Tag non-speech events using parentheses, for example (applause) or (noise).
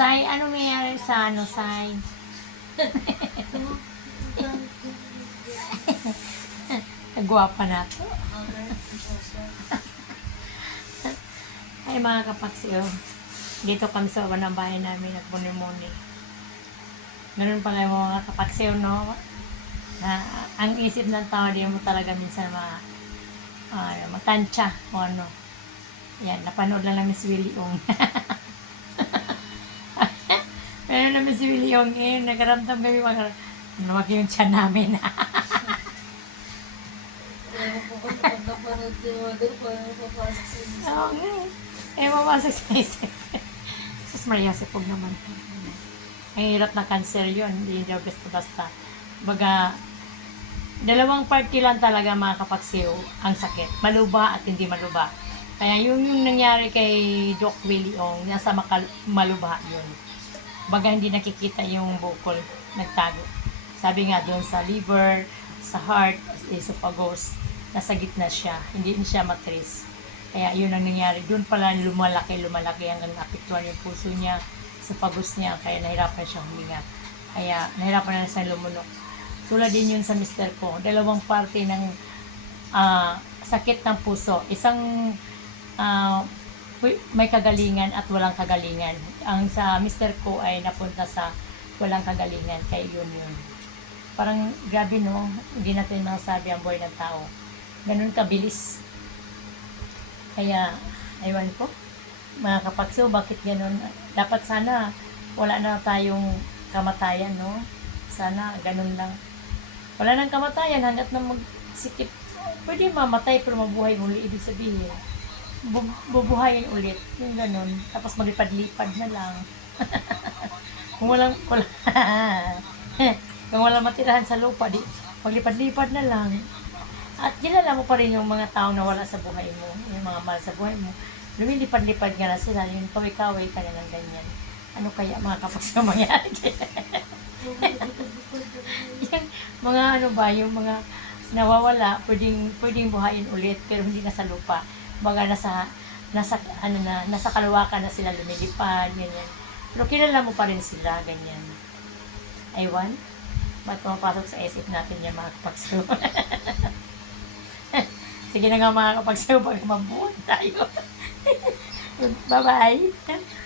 Sai, ano mayroon sa ano, Sai? (laughs) Nagwapa na to. (laughs) Ay mga kapaksiyo, dito kami sa ng bahay namin nagmuni-muni. Ganun pala yung mga kapaksiyo, no? Na, ang isip ng tao, di mo talaga minsan ma, uh, matansya o ano. Yan, napanood lang namin si Willie Ong. (laughs) Meron namin si Willie Ong eh, nagaramdam kami mga, lumaki yung tiyan namin. (laughs) Oo nga eh. Eh, mapasok sa isip. Sus Maria, sipog naman. Ang hirap na cancer yun. Hindi daw basta-basta. Baga, dalawang party lang talaga mga kapaksiw ang sakit. Maluba at hindi maluba. Kaya yung, yung nangyari kay Doc Willie Ong, nasa makal- maluba yun. Baga hindi nakikita yung bukol, nagtago. Sabi nga doon sa liver, sa heart, esophagus, nasa gitna siya. Hindi siya matris. Kaya yun ang nangyari. Doon pala lumalaki, lumalaki hanggang napiktuan yung puso niya, sa pagos niya. Kaya nahirapan siya huminga. Kaya nahirapan na siya lumunok. Tulad din yun sa mister ko. Dalawang parte ng ah, sakit ng puso. Isang wi- may kagalingan at walang kagalingan. Ang sa mister ko ay napunta sa walang kagalingan. Kaya yun yun. Parang grabe no, hindi natin masasabi ang buhay ng tao. Ganun kabilis. Kaya, aywan ko, mga kapagso, bakit ganun? Dapat sana wala na tayong kamatayan, no? Sana ganun lang. Wala nang kamatayan hanggat na magsikip. Pwede mamatay pero mabuhay muli. Ibig sabihin, bu- bubuhayin ulit. Yung ganun. Tapos maglipad-lipad na lang. (laughs) kung walang, wala, (laughs) kung walang matirahan sa lupa, di, maglipad-lipad na lang. At kilala mo pa rin yung mga tao na wala sa buhay mo, yung mga mahal sa buhay mo. Lumilipad-lipad nga na sila, yung kaway-kaway ka na ganyan. Ano kaya mga kapag sa mangyari? (laughs) yung mga ano ba, yung mga nawawala, pwedeng, pwedeng buhayin ulit, pero hindi na sa lupa. Mga nasa, nasa, ano na, nasa kaluwakan na sila lumilipad, ganyan. Pero kilala mo pa rin sila, ganyan. Aywan, ba't pumapasok sa isip natin yung mga kapagsaw? (laughs) Sige na nga mga kapagsaw, pag mabuhay tayo. (laughs) Bye-bye.